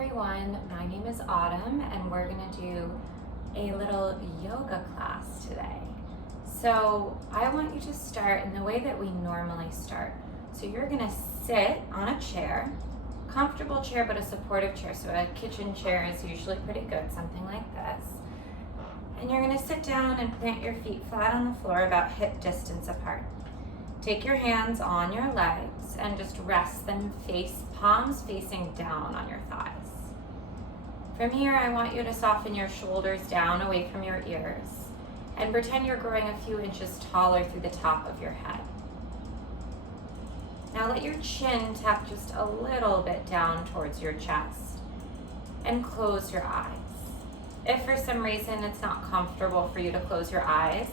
everyone, my name is Autumn and we're going to do a little yoga class today. So I want you to start in the way that we normally start. So you're going to sit on a chair, comfortable chair but a supportive chair. So a kitchen chair is usually pretty good, something like this. And you're going to sit down and plant your feet flat on the floor about hip distance apart. Take your hands on your legs and just rest them palms facing down on your thighs. From here, I want you to soften your shoulders down away from your ears and pretend you're growing a few inches taller through the top of your head. Now let your chin tap just a little bit down towards your chest and close your eyes. If for some reason it's not comfortable for you to close your eyes,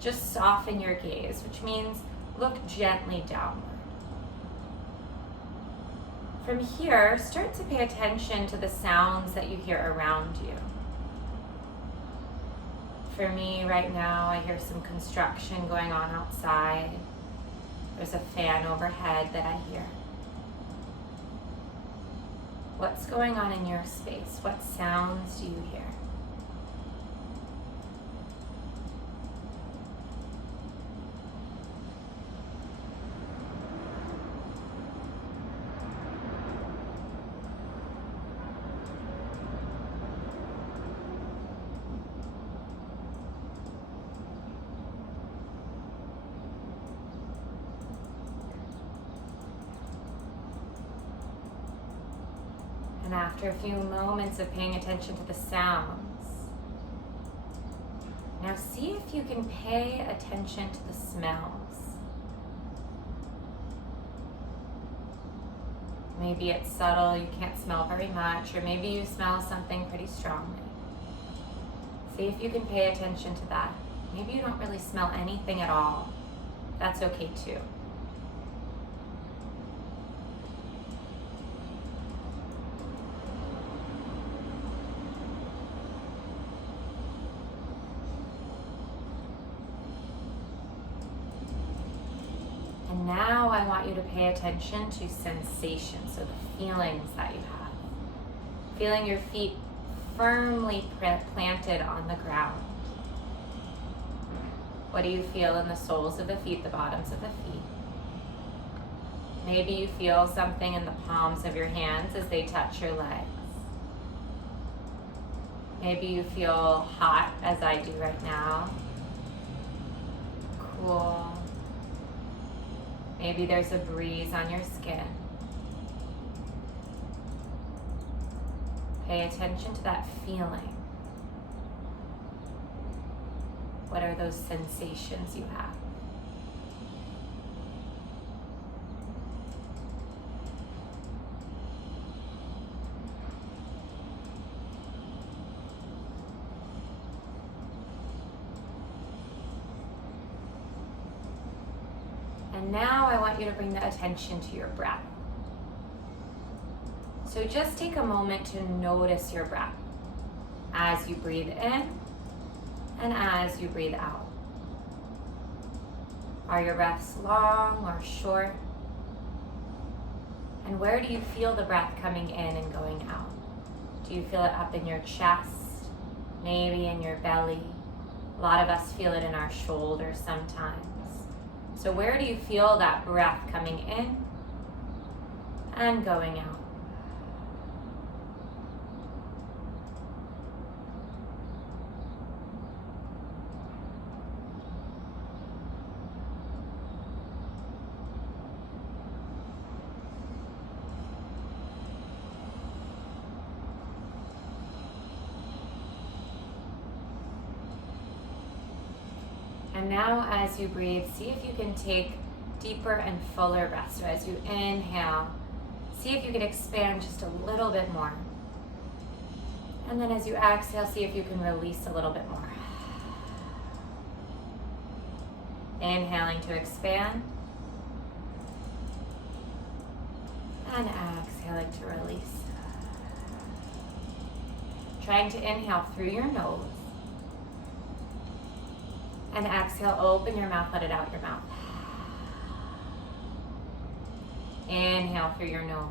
just soften your gaze, which means look gently downward. From here, start to pay attention to the sounds that you hear around you. For me right now, I hear some construction going on outside. There's a fan overhead that I hear. What's going on in your space? What sounds do you hear? And after a few moments of paying attention to the sounds, now see if you can pay attention to the smells. Maybe it's subtle, you can't smell very much, or maybe you smell something pretty strongly. See if you can pay attention to that. Maybe you don't really smell anything at all. That's okay too. And now I want you to pay attention to sensations, so the feelings that you have. Feeling your feet firmly planted on the ground. What do you feel in the soles of the feet, the bottoms of the feet? Maybe you feel something in the palms of your hands as they touch your legs. Maybe you feel hot as I do right now. Cool. Maybe there's a breeze on your skin. Pay attention to that feeling. What are those sensations you have? And now I want you to bring the attention to your breath. So just take a moment to notice your breath as you breathe in and as you breathe out. Are your breaths long or short? And where do you feel the breath coming in and going out? Do you feel it up in your chest? Maybe in your belly? A lot of us feel it in our shoulders sometimes. So where do you feel that breath coming in and going out? And now as you breathe, see if you can take deeper and fuller breaths. So as you inhale, see if you can expand just a little bit more. And then as you exhale, see if you can release a little bit more. Inhaling to expand. And exhaling to release. Trying to inhale through your nose. And exhale, open your mouth, let it out your mouth. Inhale through your nose.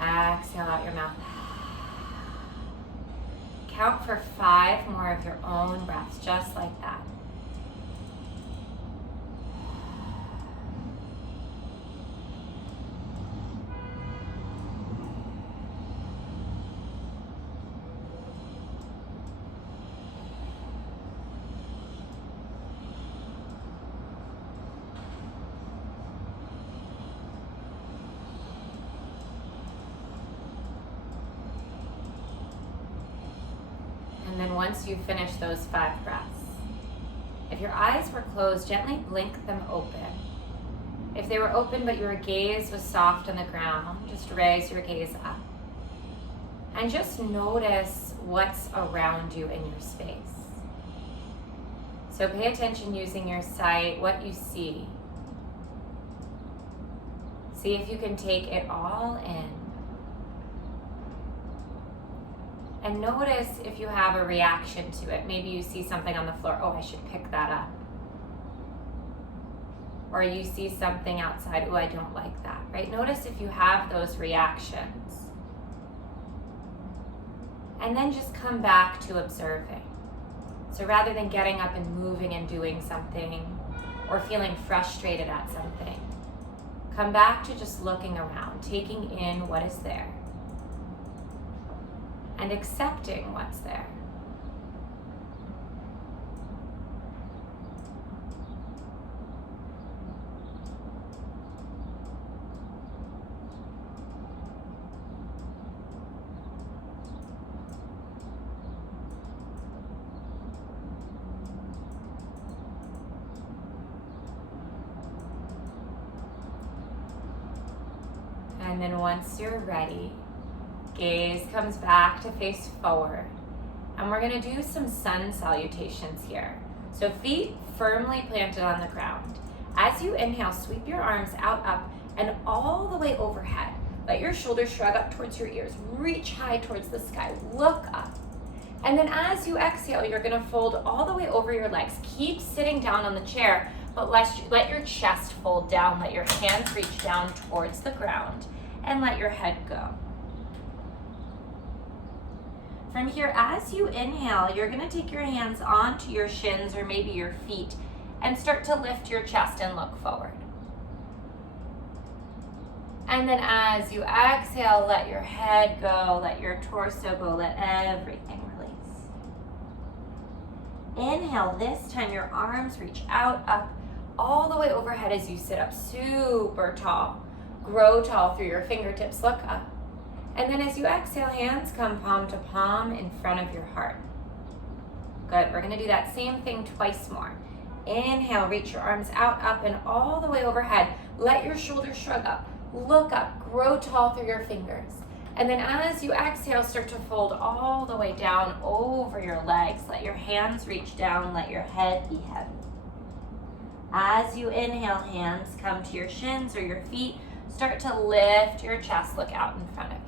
Exhale out your mouth. Count for 5 more of your own breaths, just like that. And then once you finish those 5 breaths, if your eyes were closed, gently blink them open. If they were open but your gaze was soft on the ground, just raise your gaze up. And just notice what's around you in your space. So pay attention using your sight, what you see. See if you can take it all in. And notice if you have a reaction to it. Maybe you see something on the floor. Oh, I should pick that up. Or you see something outside. Oh, I don't like that, right? Notice if you have those reactions. And then just come back to observing. So rather than getting up and moving and doing something or feeling frustrated at something, come back to just looking around, taking in what is there. And accepting what's there. And then once you're ready, gaze comes back to face forward. And we're gonna do some sun salutations here. So feet firmly planted on the ground. As you inhale, sweep your arms out, up, and all the way overhead. Let your shoulders shrug up towards your ears. Reach high towards the sky. Look up. And then as you exhale, you're gonna fold all the way over your legs. Keep sitting down on the chair, but let your chest fold down. Let your hands reach down towards the ground, and let your head go. From here, as you inhale, you're gonna take your hands onto your shins or maybe your feet and start to lift your chest and look forward. And then as you exhale, let your head go, let your torso go, let everything release. Inhale, this time your arms reach out, up, all the way overhead as you sit up super tall. Grow tall through your fingertips, look up. And then as you exhale, hands come palm to palm in front of your heart. Good, we're gonna do that same thing twice more. Inhale, reach your arms out, up, and all the way overhead. Let your shoulders shrug up, look up, grow tall through your fingers. And then as you exhale, start to fold all the way down over your legs. Let your hands reach down, let your head be heavy. As you inhale, hands come to your shins or your feet. Start to lift your chest, look out in front of you.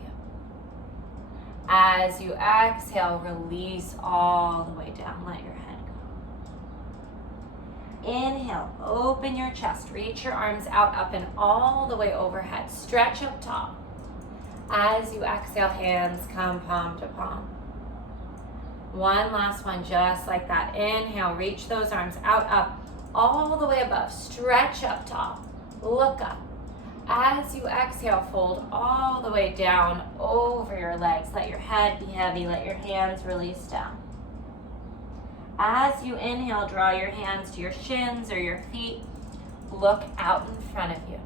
As you exhale, release all the way down, let your head go. Inhale, open your chest, reach your arms out, up, and all the way overhead. Stretch up tall. As you exhale, hands come palm to palm. One last one, just like that. Inhale, reach those arms out, up, all the way above. Stretch up tall, look up. As you exhale, fold all the way down over your legs. Let your head be heavy. Let your hands release down. As you inhale, draw your hands to your shins or your feet. Look out in front of you.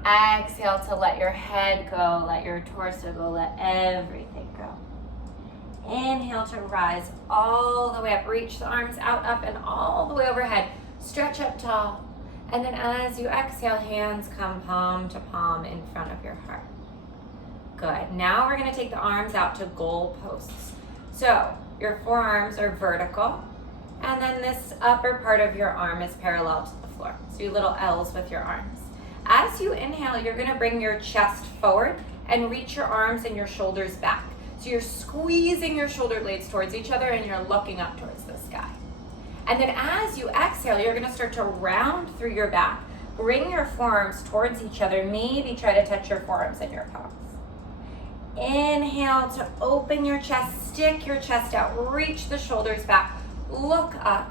Exhale to let your head go. Let your torso go. Let everything go. Inhale to rise all the way up. Reach the arms out, up, and all the way overhead. Stretch up tall. And then as you exhale, hands come palm to palm in front of your heart. Good. Now we're going to take the arms out to goal posts. So your forearms are vertical, and then this upper part of your arm is parallel to the floor. So you little L's with your arms. As you inhale, you're going to bring your chest forward and reach your arms and your shoulders back. So you're squeezing your shoulder blades towards each other and you're looking up towards the sky. And then as you exhale, you're gonna start to round through your back. bring your forearms towards each other. Maybe try to touch your forearms and your palms. Inhale to open your chest, stick your chest out, reach the shoulders back, look up.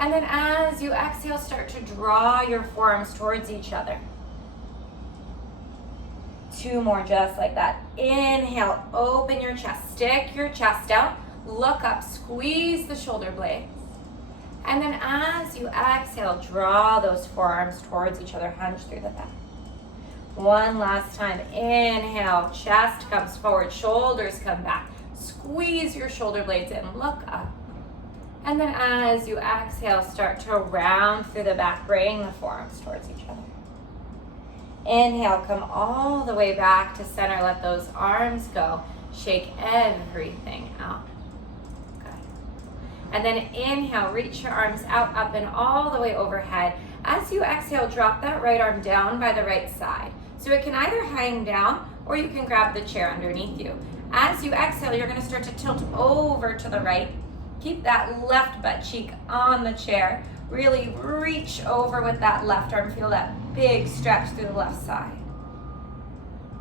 And then as you exhale, start to draw your forearms towards each other. 2 more just like that. Inhale, open your chest, stick your chest out, look up, squeeze the shoulder blades. And then as you exhale, draw those forearms towards each other, hunch through the back. One last time. Inhale, chest comes forward, shoulders come back. Squeeze your shoulder blades in, look up. And then as you exhale, start to round through the back, bring the forearms towards each other. Inhale, come all the way back to center, let those arms go. Shake everything out. Good. And then inhale, reach your arms out, up and all the way overhead. As you exhale, drop that right arm down by the right side. So it can either hang down or you can grab the chair underneath you. As you exhale, you're gonna start to tilt over to the right. Keep that left butt cheek on the chair. Really reach over with that left arm. Feel that big stretch through the left side.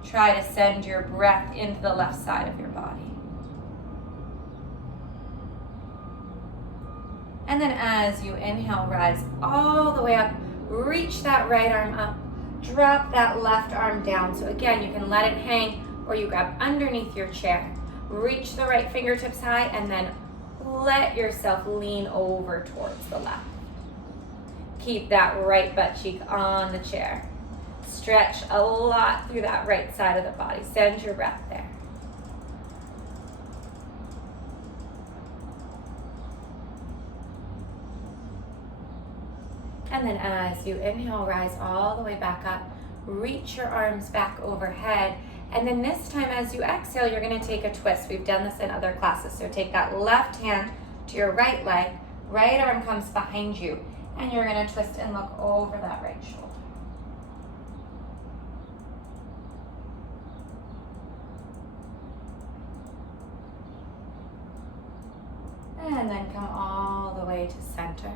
Try to send your breath into the left side of your body. And then as you inhale, rise all the way up. Reach that right arm up. Drop that left arm down. So again, you can let it hang or you grab underneath your chair. Reach the right fingertips high and then let yourself lean over towards the left. Keep that right butt cheek on the chair. Stretch a lot through that right side of the body. Send your breath there. And then as you inhale, rise all the way back up. Reach your arms back overhead. And then this time as you exhale, you're gonna take a twist. We've done this in other classes. So take that left hand to your right leg, right arm comes behind you, and you're gonna twist and look over that right shoulder. And then come all the way to center.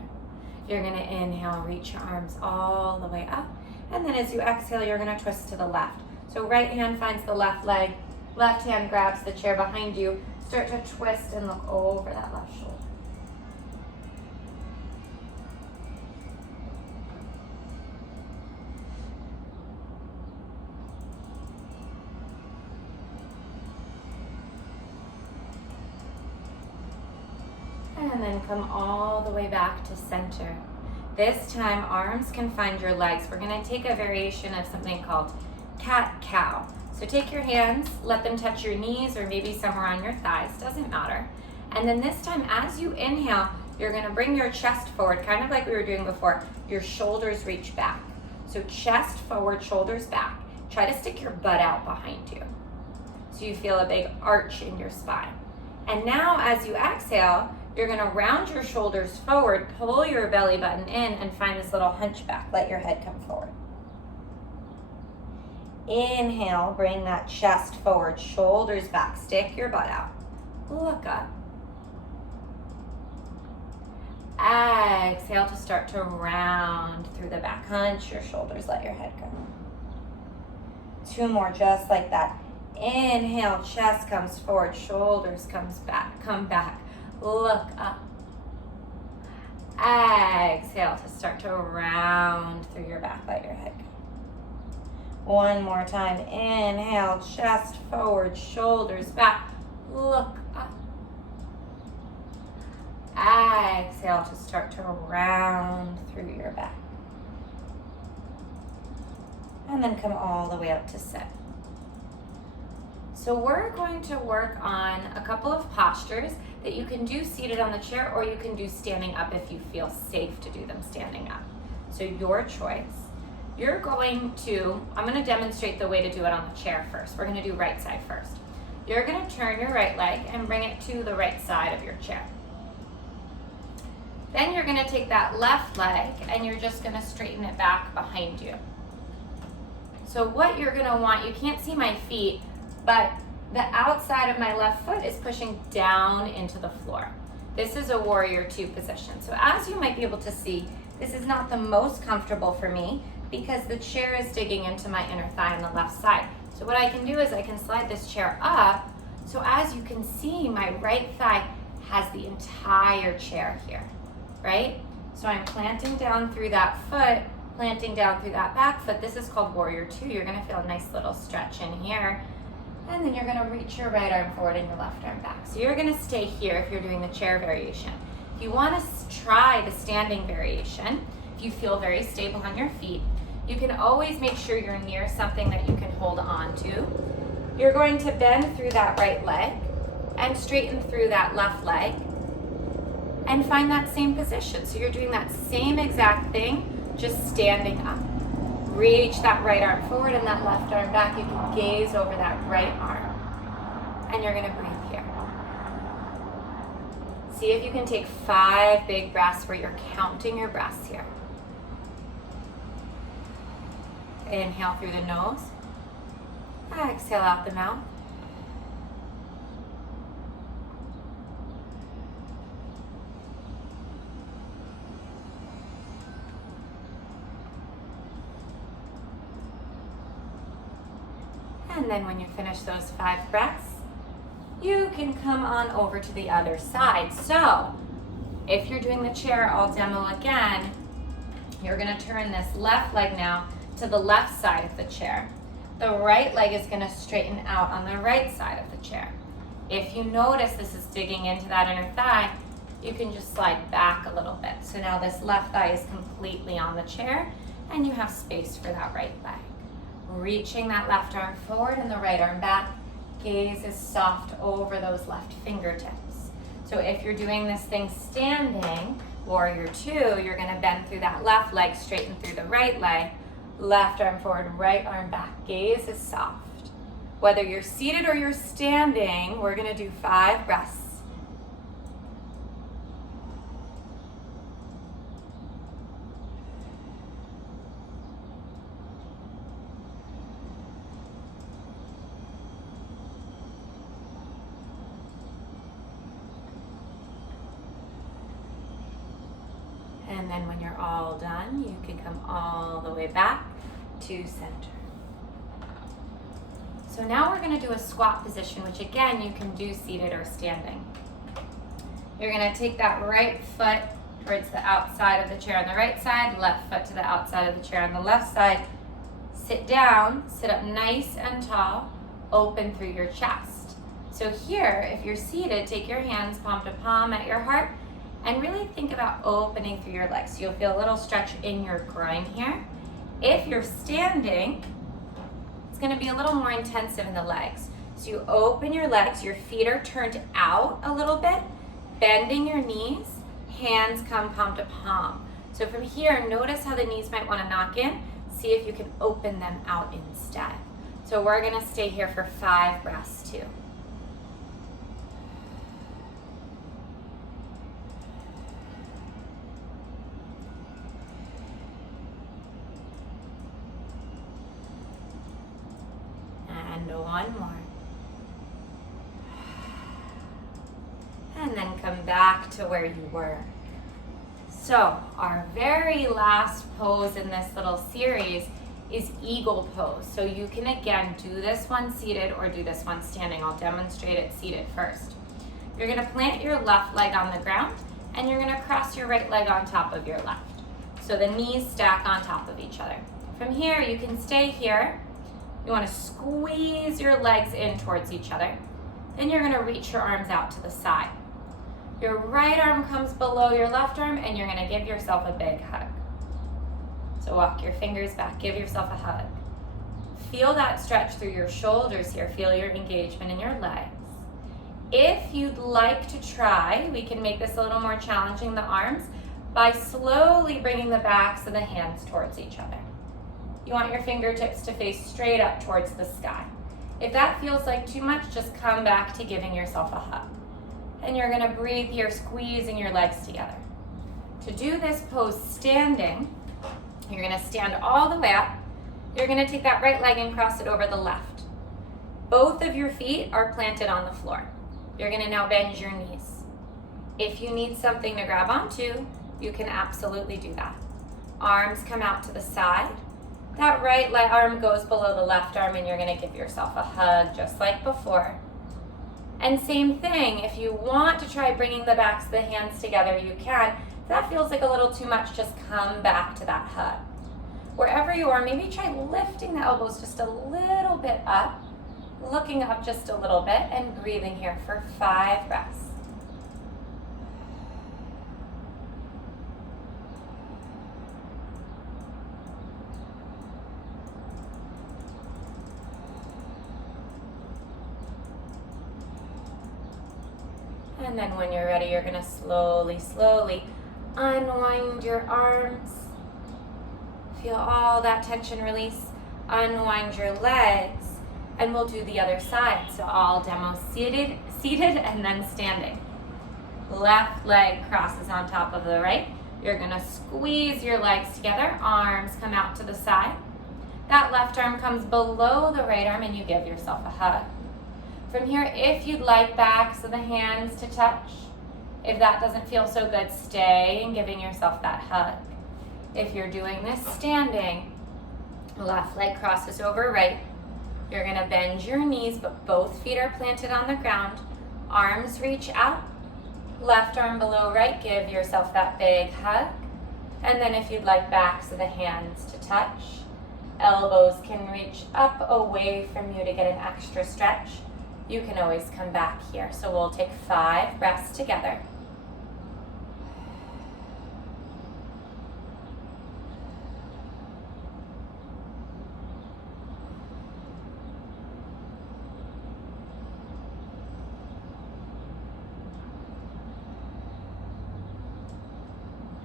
You're gonna inhale, reach your arms all the way up. And then as you exhale, you're gonna twist to the left. So right hand finds the left leg, left hand grabs the chair behind you. Start to twist and look over that left shoulder. And then come all the way back to center. This time, arms can find your legs. We're gonna take a variation of something called cat-cow. So take your hands, let them touch your knees or maybe somewhere on your thighs, doesn't matter. And then this time, as you inhale, you're gonna bring your chest forward, kind of like we were doing before. Your shoulders reach back. So chest forward, shoulders back. Try to stick your butt out behind you, so you feel a big arch in your spine. And now as you exhale, you're gonna round your shoulders forward, pull your belly button in, and find this little hunchback. Let your head come forward. Inhale, bring that chest forward, shoulders back, stick your butt out. Look up. Exhale to start to round through the back. Hunch your shoulders, let your head go. 2 more, just like that. Inhale, chest comes forward, shoulders come back. Look up. Exhale to start to round through your back, let your head go. 1 more time. Inhale, chest forward, shoulders back. Look up. Exhale to start to round through your back. And then come all the way up to sit. So we're going to work on a couple of postures that you can do seated on the chair, or you can do standing up if you feel safe to do them standing up. So your choice. I'm going to demonstrate the way to do it on the chair first. We're going to do right side first. You're going to turn your right leg and bring it to the right side of your chair. Then you're going to take that left leg and you're just going to straighten it back behind you. So what you're going to want, you can't see my feet, but the outside of my left foot is pushing down into the floor. This is a warrior two position. So as you might be able to see, this is not the most comfortable for me because the chair is digging into my inner thigh on the left side. So what I can do is I can slide this chair up. So as you can see, my right thigh has the entire chair here, right? So I'm planting down through that foot, planting down through that back foot. This is called warrior two. You're gonna feel a nice little stretch in here. And then you're gonna reach your right arm forward and your left arm back. So you're gonna stay here if you're doing the chair variation. If you wanna try the standing variation, if you feel very stable on your feet, you can always make sure you're near something that you can hold on to. You're going to bend through that right leg and straighten through that left leg and find that same position. So you're doing that same exact thing, just standing up. Reach that right arm forward and that left arm back. You can gaze over that right arm. And you're gonna breathe here. See if you can take 5 big breaths where you're counting your breaths here. Inhale through the nose. Exhale out the mouth. And then when you finish those 5 breaths, you can come on over to the other side. So if you're doing the chair, I'll demo again. You're gonna turn this left leg now to the left side of the chair. The right leg is gonna straighten out on the right side of the chair. If you notice this is digging into that inner thigh, you can just slide back a little bit. So now this left thigh is completely on the chair and you have space for that right leg. Reaching that left arm forward and the right arm back. Gaze is soft over those left fingertips. So if you're doing this thing standing, warrior two, you're gonna bend through that left leg, straighten through the right leg, left arm forward, right arm back. Gaze is soft. Whether you're seated or you're standing, we're gonna do 5 breaths. And then when you're all done, you can come all the way back to center. So now we're gonna do a squat position, which again, you can do seated or standing. You're gonna take that right foot towards the outside of the chair on the right side, left foot to the outside of the chair on the left side. Sit down, sit up nice and tall, open through your chest. So here, if you're seated, take your hands palm to palm at your heart, and really think about opening through your legs. You'll feel a little stretch in your groin here. If you're standing, it's gonna be a little more intensive in the legs. So you open your legs, your feet are turned out a little bit, bending your knees, hands come palm to palm. So from here, notice how the knees might wanna knock in. See if you can open them out instead. So we're gonna stay here for 5 breaths too. One more. And then come back to where you were. So our very last pose in this little series is eagle pose. So you can again do this one seated or do this one standing. I'll demonstrate it seated first. You're gonna plant your left leg on the ground and you're gonna cross your right leg on top of your left. So the knees stack on top of each other. From here, you can stay here. You want to squeeze your legs in towards each other. Then you're going to reach your arms out to the side. Your right arm comes below your left arm and you're going to give yourself a big hug. So walk your fingers back, give yourself a hug. Feel that stretch through your shoulders here. Feel your engagement in your legs. If you'd like to try, we can make this a little more challenging, the arms, by slowly bringing the backs of the hands towards each other. You want your fingertips to face straight up towards the sky. If that feels like too much, just come back to giving yourself a hug. And you're gonna breathe here, squeezing your legs together. To do this pose standing, you're gonna stand all the way up. You're gonna take that right leg and cross it over the left. Both of your feet are planted on the floor. You're gonna now bend your knees. If you need something to grab onto, you can absolutely do that. Arms come out to the side. That right arm goes below the left arm and you're gonna give yourself a hug just like before. And same thing, if you want to try bringing the backs of the hands together, you can. If that feels like a little too much, just come back to that hug. Wherever you are, maybe try lifting the elbows just a little bit up, looking up just a little bit, and breathing here for 5 breaths. And then when you're ready, you're gonna slowly, slowly unwind your arms. Feel all that tension release. Unwind your legs. And we'll do the other side. So all demo seated and then standing. Left leg crosses on top of the right. You're gonna squeeze your legs together. Arms come out to the side. That left arm comes below the right arm and you give yourself a hug. From here, if you'd like backs of the hands to touch, if that doesn't feel so good, stay and giving yourself that hug. If you're doing this standing, left leg crosses over right. You're gonna bend your knees, but both feet are planted on the ground. Arms reach out. Left arm below right, give yourself that big hug. And then if you'd like backs of the hands to touch, elbows can reach up away from you to get an extra stretch. You can always come back here. So we'll take 5 breaths together.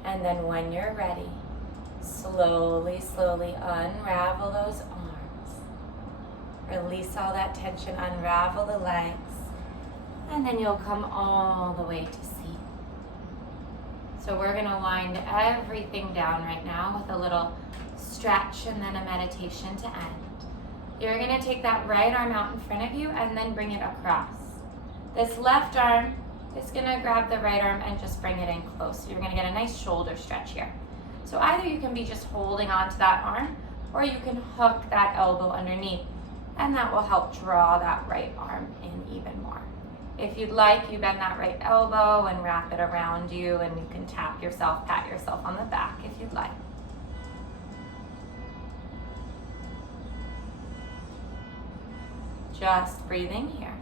And then when you're ready, slowly, slowly unravel those arms. Release all that tension, unravel the legs, and then you'll come all the way to seat. So we're gonna wind everything down right now with a little stretch and then a meditation to end. You're gonna take that right arm out in front of you and then bring it across. This left arm is gonna grab the right arm and just bring it in close. So you're gonna get a nice shoulder stretch here. So either you can be just holding on to that arm or you can hook that elbow underneath, and that will help draw that right arm in even more. If you'd like, you bend that right elbow and wrap it around you, and you can tap yourself, pat yourself on the back if you'd like. Just breathing here.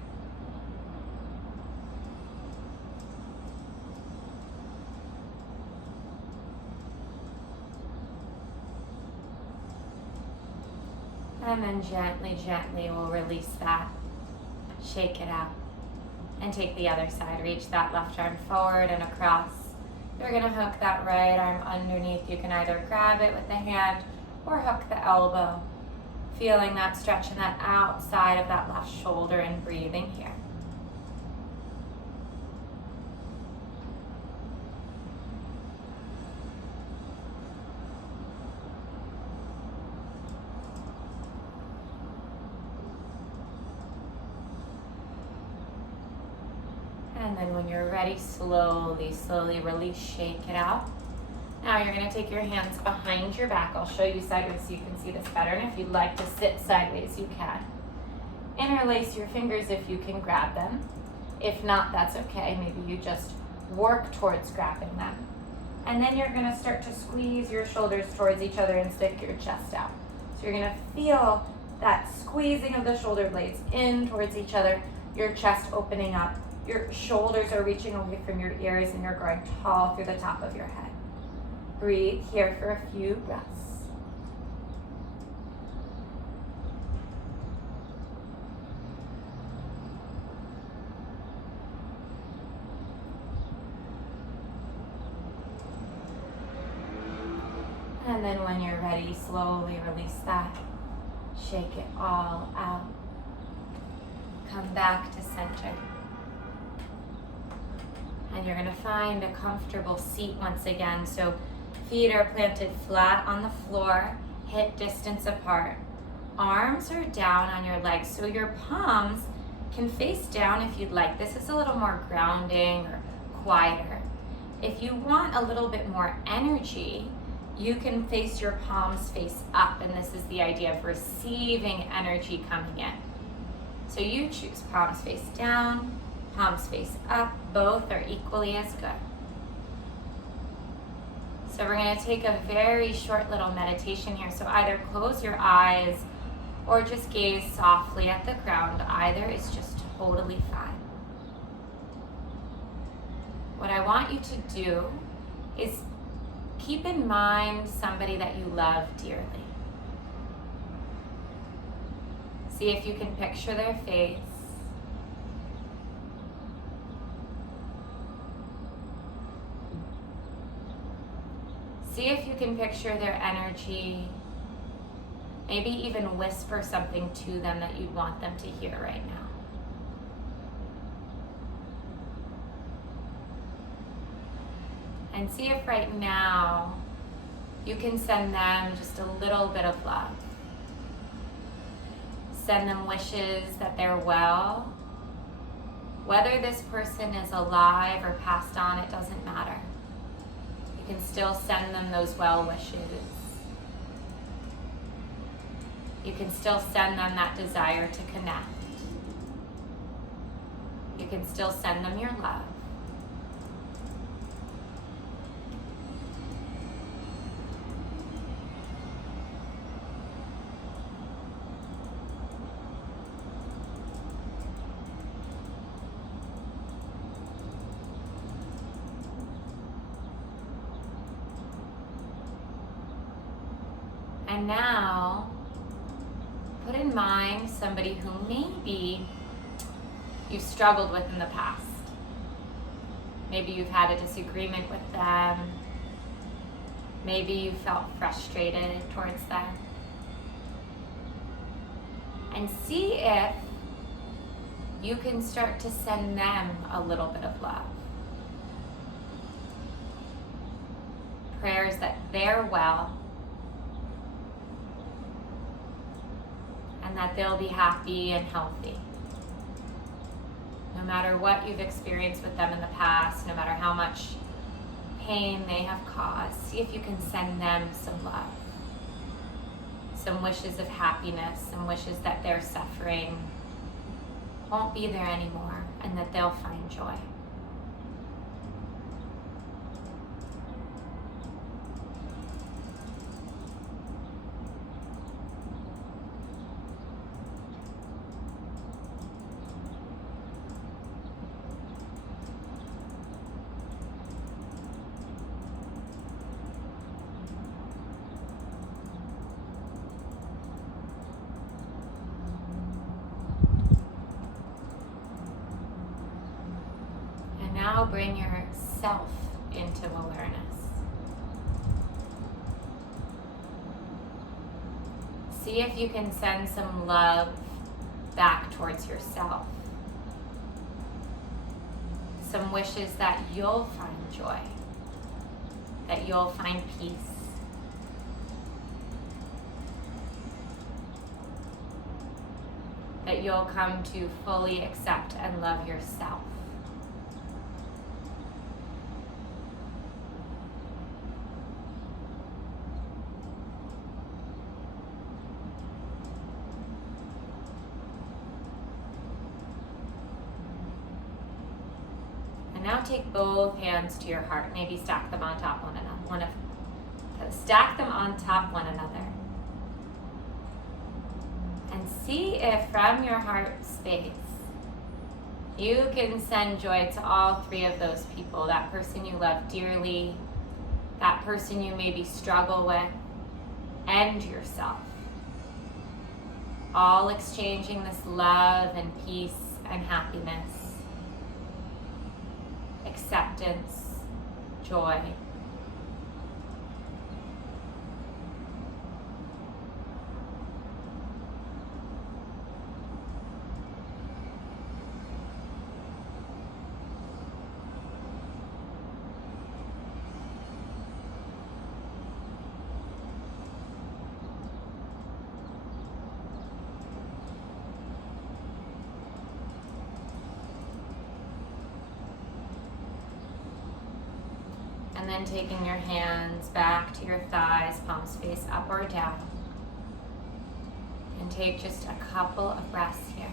And then gently, gently we'll release that. Shake it out. And take the other side. Reach that left arm forward and across. You're gonna hook that right arm underneath. You can either grab it with the hand or hook the elbow. Feeling that stretch in that outside of that left shoulder and breathing here. And then when you're ready, slowly, slowly release, shake it out. Now you're gonna take your hands behind your back. I'll show you sideways so you can see this better. And if you'd like to sit sideways, you can. Interlace your fingers if you can grab them. If not, that's okay. Maybe you just work towards grabbing them. And then you're gonna start to squeeze your shoulders towards each other and stick your chest out. So you're gonna feel that squeezing of the shoulder blades in towards each other, your chest opening up. Your shoulders are reaching away from your ears and you're growing tall through the top of your head. Breathe here for a few breaths. And then when you're ready, slowly release that. Shake it all out. Come back to center. And you're gonna find a comfortable seat once again. So feet are planted flat on the floor, hip distance apart. Arms are down on your legs, so your palms can face down if you'd like. This is a little more grounding or quieter. If you want a little bit more energy, you can face your palms face up, and this is the idea of receiving energy coming in. So you choose palms face down, palms face up, both are equally as good. So we're going to take a very short little meditation here. So either close your eyes or just gaze softly at the ground. Either is just totally fine. What I want you to do is keep in mind somebody that you love dearly. See if you can picture their face. See if you can picture their energy. Maybe even whisper something to them that you'd want them to hear right now. And see if right now you can send them just a little bit of love. Send them wishes that they're well. Whether this person is alive or passed on, it doesn't matter. You can still send them those well wishes. You can still send them that desire to connect. You can still send them your love. And now, put in mind somebody who maybe you've struggled with in the past. Maybe you've had a disagreement with them. Maybe you felt frustrated towards them. And see if you can start to send them a little bit of love. Prayers that they're well, and that they'll be happy and healthy. No matter what you've experienced with them in the past, no matter how much pain they have caused, see if you can send them some love. Some wishes of happiness, some wishes that their suffering won't be there anymore and that they'll find joy. Now bring yourself into awareness. See if you can send some love back towards yourself. Some wishes that you'll find joy, that you'll find peace. That you'll come to fully accept and love yourself. Now take both hands to your heart. Maybe stack them on top one another. Stack them on top one another. And see if from your heart space you can send joy to all three of those people. That person you love dearly, that person you maybe struggle with, and yourself. All exchanging this love and peace and happiness. Acceptance, joy. then taking your hands back to your thighs, palms face up or down. And take just a couple of breaths here.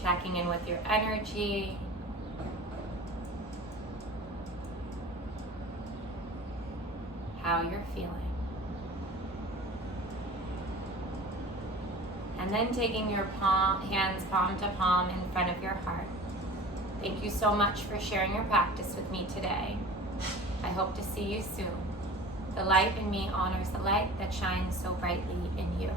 Checking in with your energy. How you're feeling. And then taking your hands palm to palm in front of your heart. Thank you so much for sharing your practice with me today. I hope to see you soon. The light in me honors the light that shines so brightly in you.